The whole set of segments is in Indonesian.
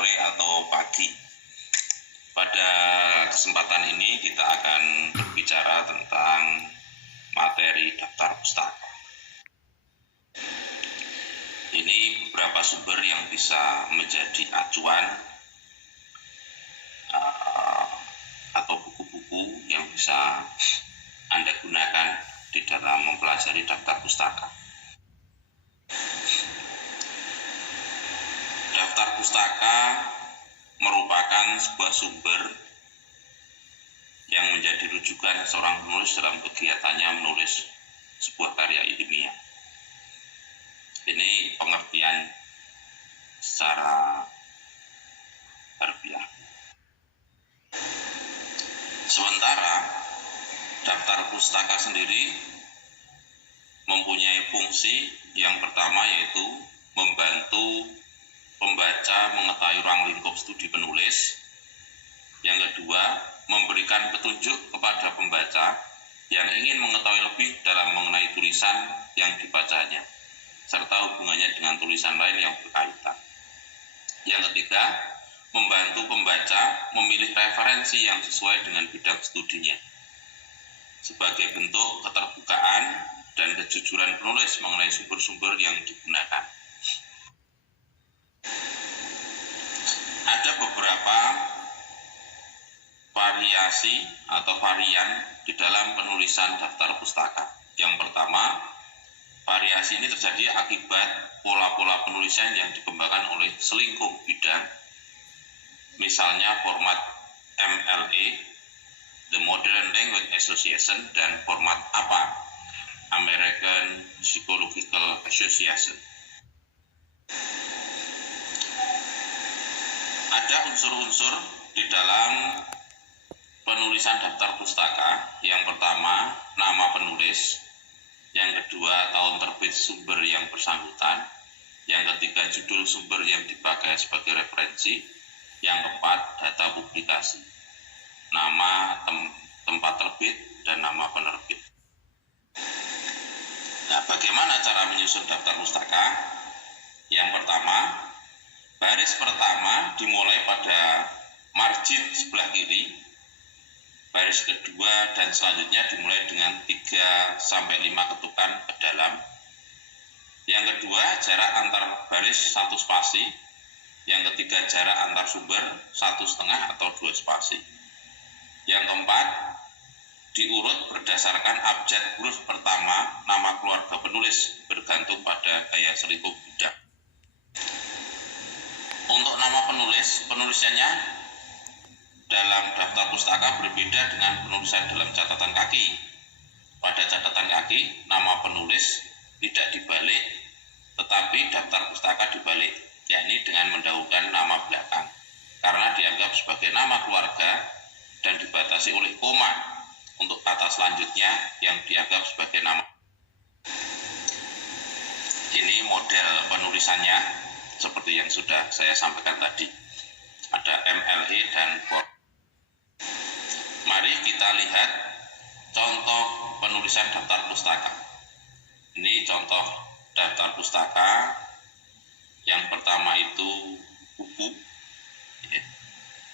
sore atau pagi. Pada kesempatan ini kita akan berbicara tentang materi daftar pustaka. Ini beberapa sumber yang bisa menjadi acuan atau buku-buku yang bisa Anda gunakan di dalam mempelajari daftar pustaka. Daftar pustaka merupakan sebuah sumber yang menjadi rujukan seorang penulis dalam kegiatannya menulis sebuah karya ilmiah. Ini pengertian secara harfiah. Sementara daftar pustaka sendiri mempunyai fungsi yang pertama, yaitu membantu pembaca mengetahui ruang lingkup studi penulis. Yang kedua, memberikan petunjuk kepada pembaca yang ingin mengetahui lebih dalam mengenai tulisan yang dibacanya, serta hubungannya dengan tulisan lain yang berkaitan. Yang ketiga, membantu pembaca memilih referensi yang sesuai dengan bidang studinya, sebagai bentuk keterbukaan dan kejujuran penulis mengenai sumber-sumber yang digunakan. Ada beberapa variasi atau varian di dalam penulisan daftar pustaka. Yang pertama, variasi ini terjadi akibat pola-pola penulisan yang dikembangkan oleh selingkuh bidang, misalnya format MLA, The Modern Language Association, dan format APA, American Psychological Association. Ada unsur-unsur di dalam penulisan daftar pustaka. Yang pertama, nama penulis. Yang kedua, tahun terbit sumber yang bersangkutan. Yang ketiga, judul sumber yang dipakai sebagai referensi. Yang keempat, data publikasi, nama tempat terbit, dan nama penerbit. Nah, bagaimana cara menyusun daftar pustaka? Yang pertama, baris pertama dimulai pada margin sebelah kiri. Baris kedua dan selanjutnya dimulai dengan 3-5 ketukan ke dalam. Yang kedua, jarak antar baris 1 spasi. Yang ketiga, jarak antar sumber 1,5 atau 2 spasi. Yang keempat, diurut berdasarkan abjad huruf pertama nama keluarga penulis, bergantung pada gaya selingkuh bidang. Untuk nama penulis, penulisannya dalam daftar pustaka berbeda dengan penulisan dalam catatan kaki. Pada catatan kaki, nama penulis tidak dibalik, tetapi daftar pustaka dibalik, yakni dengan mendahulukan nama belakang, karena dianggap sebagai nama keluarga dan dibatasi oleh koma untuk kata selanjutnya yang dianggap sebagai nama. Ini model penulisannya seperti yang sudah saya sampaikan tadi. Ada MLA dan form. Mari kita lihat contoh penulisan daftar pustaka. Ini contoh daftar pustaka. Yang pertama itu buku,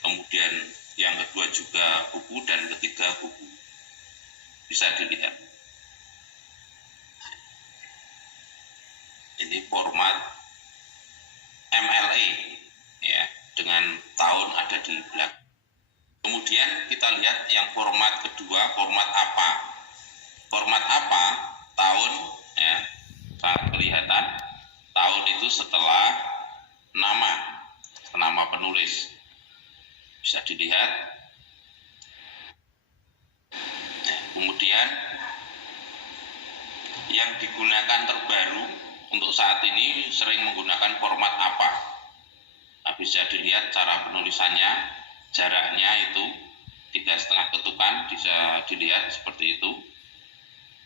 kemudian yang kedua juga buku, dan ketiga buku. Bisa dilihat. Ini format MLA, ya, dengan tahun ada di belakang. Kemudian kita lihat yang format kedua, format APA. Format APA, tahun, ya, sangat kelihatan. Tahun itu setelah nama penulis. Bisa dilihat. Kemudian yang digunakan terbaru untuk saat ini sering menggunakan format APA. Nah, bisa dilihat cara penulisannya. Jaraknya itu 3,5 ketukan, bisa dilihat seperti itu.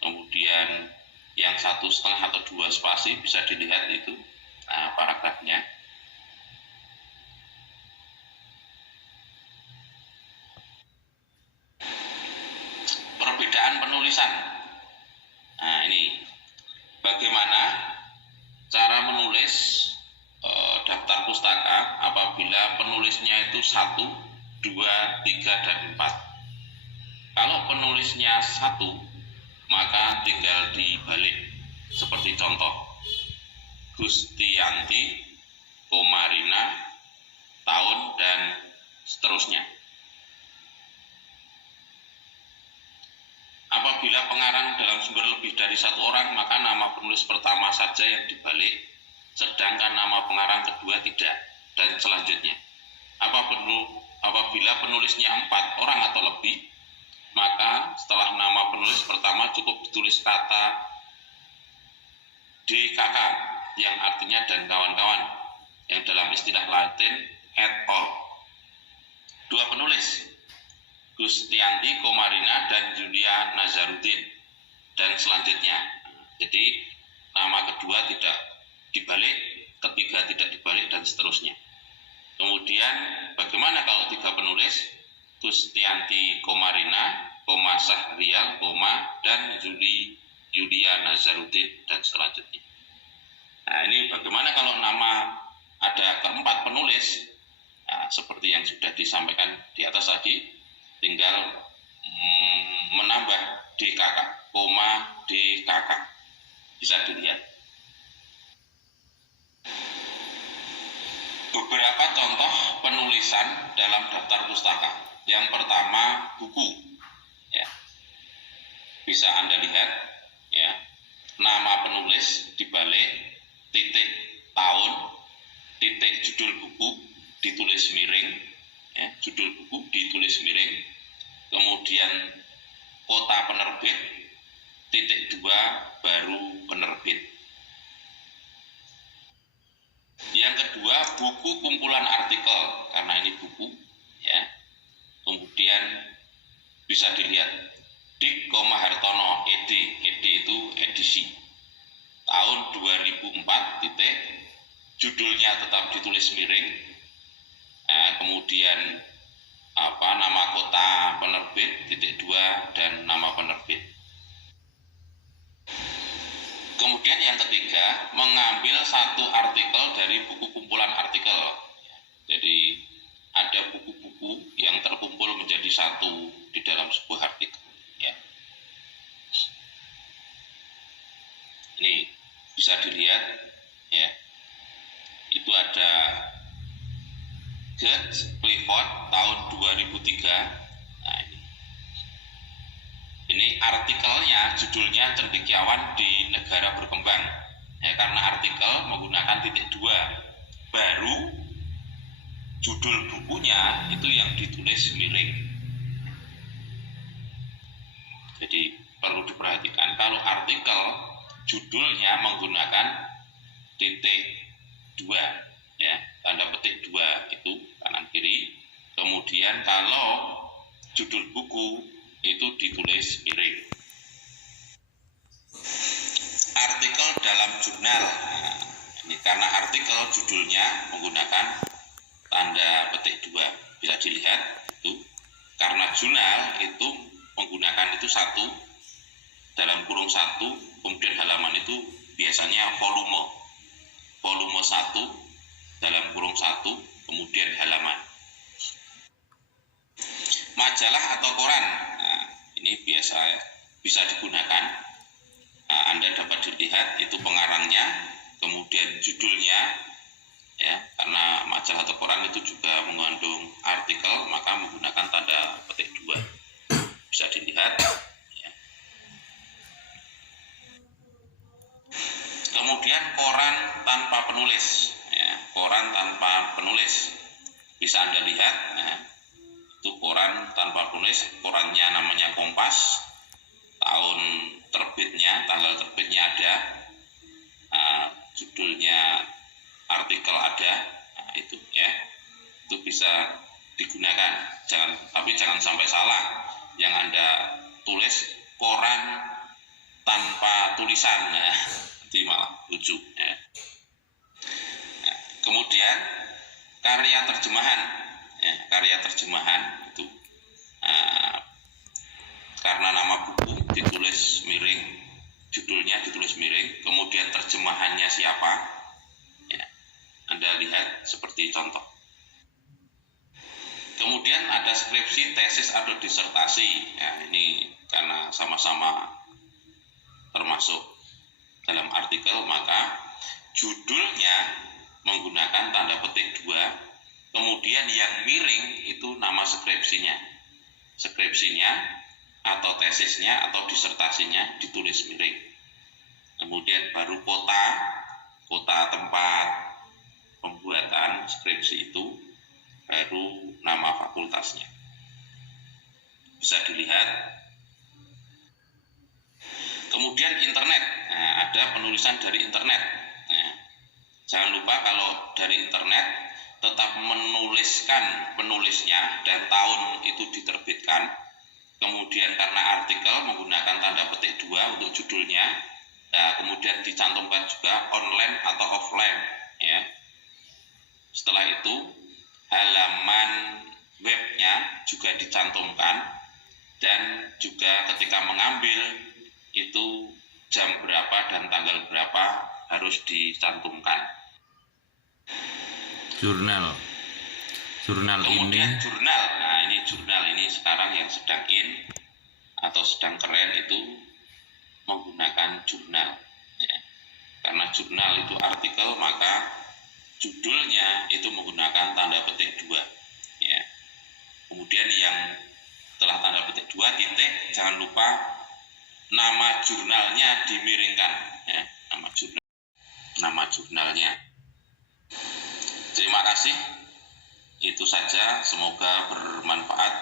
Kemudian yang 1,5 atau 2 spasi bisa dilihat itu paragrafnya. Perbedaan penulisan. Nah, ini bagaimana cara menulis daftar pustaka apabila penulisnya itu 1, 2, 3, dan 4. Kalau penulisnya 1, maka tinggal dibalik. Seperti contoh, Gustiyanti, Komarina, tahun, dan seterusnya. Apabila pengarang dalam sumber lebih dari 1 orang, maka nama penulis pertama saja yang dibalik, sedangkan nama pengarang kedua tidak, dan selanjutnya. Apabila penulisnya 4 orang atau lebih, maka setelah nama penulis pertama cukup ditulis kata DKK yang artinya dan kawan-kawan, yang dalam istilah Latin et al. 2 penulis, Gustiyanti, Komarina, dan Julia Nazarudin, dan selanjutnya. Jadi nama kedua tidak dibalik, ketiga tidak dibalik, dan seterusnya. Kemudian bagaimana kalau 3 penulis, Gustiyanti, Komarina, Syahrial, dan Julia Nazarudin, dan selanjutnya. Nah, ini bagaimana kalau nama ada keempat penulis, nah, seperti yang sudah disampaikan di atas tadi, tinggal menambah DKK, DKK, bisa dilihat. Beberapa contoh penulisan dalam daftar pustaka. Yang pertama, buku. Ya. Bisa Anda lihat, ya, nama penulis dibalik, titik tahun, titik judul buku ditulis miring, ya, judul buku ditulis miring, kemudian kota penerbit, titik 2 baru penerbit. Yang kedua, buku kumpulan artikel, karena ini buku, ya. Kemudian bisa dilihat Dik Hartono, ed itu edisi tahun 2004, titik, judulnya tetap ditulis miring, nah, kemudian nama kota penerbit, titik 2, dan nama penerbit. Kemudian yang ketiga, mengambil satu artikel dari buku kumpulan artikel. Jadi ada buku-buku yang terkumpul menjadi satu di dalam sebuah artikel. Ya. Ini bisa dilihat, ya. Itu ada Clifford tahun 2003. Nah, ini artikelnya, judulnya Cendekiawan di Negara Berkembang, ya, karena artikel menggunakan titik 2, baru judul bukunya itu yang ditulis miring. Jadi perlu diperhatikan, kalau artikel judulnya menggunakan titik 2, ya, tanda petik 2 itu kanan kiri. Kemudian kalau judul buku itu ditulis miring. Artikel dalam jurnal, nah, ini karena artikel judulnya menggunakan tanda petik 2, bisa dilihat itu. Karena jurnal itu menggunakan itu 1 dalam kurung 1, kemudian halaman itu biasanya volume 1 dalam kurung 1, kemudian halaman. Majalah atau koran, nah, ini bisa digunakan. Nah, Anda dapat dilihat itu pengarangnya, kemudian judulnya, ya, karena majalah atau koran itu juga mengandung artikel, maka menggunakan tanda petik 2, bisa dilihat, ya. Kemudian koran tanpa penulis, ya, koran tanpa penulis bisa Anda lihat, ya. Itu koran tanpa penulis, korannya namanya Kompas, tahun terbitnya, tanggal terbitnya ada, judulnya artikel ada, nah, itu, ya, itu bisa digunakan. Tapi jangan sampai salah, yang Anda tulis koran tanpa tulisan, nah, itu malah lucu, ya. Nah, kemudian karya terjemahan, ya, karya terjemahan itu karena nama buku ditulis miring, judulnya ditulis miring, kemudian terjemahannya siapa, ya, Anda lihat seperti contoh. Kemudian ada skripsi, tesis, atau disertasi. Ya, ini karena sama-sama termasuk dalam artikel, maka judulnya menggunakan tanda petik 2, kemudian yang miring itu nama skripsinya. Skripsinya atau tesisnya atau disertasinya ditulis miring. Kemudian baru kota tempat pembuatan skripsi itu, baru nama fakultasnya. Bisa dilihat. Kemudian internet. Nah, ada penulisan dari internet. Nah, jangan lupa kalau dari internet tetap menuliskan penulisnya dan tahun itu diterbitkan. Kemudian karena artikel menggunakan tanda petik 2 untuk judulnya. Nah, kemudian dicantumkan juga online atau offline, ya. Setelah itu halaman webnya juga dicantumkan, dan juga ketika mengambil itu jam berapa dan tanggal berapa harus dicantumkan. Jurnal kemudian ini. Jurnal. Nah, ini jurnal ini sekarang yang sedang in atau sedang keren itu menggunakan jurnal, ya. Karena jurnal itu artikel, maka judulnya itu menggunakan tanda petik 2, ya. Kemudian yang setelah tanda petik 2 titik, jangan lupa nama jurnalnya dimiringkan, ya. Nama jurnalnya. Terima kasih. Itu saja, semoga bermanfaat.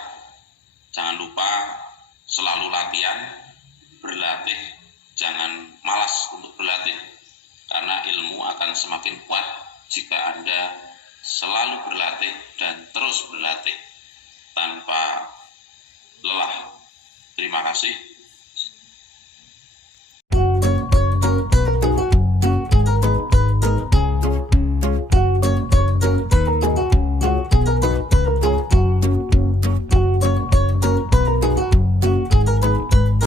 Jangan lupa selalu latihan, berlatih, jangan malas untuk berlatih, karena ilmu akan semakin kuat jika Anda selalu berlatih dan terus berlatih tanpa lelah. Terima kasih.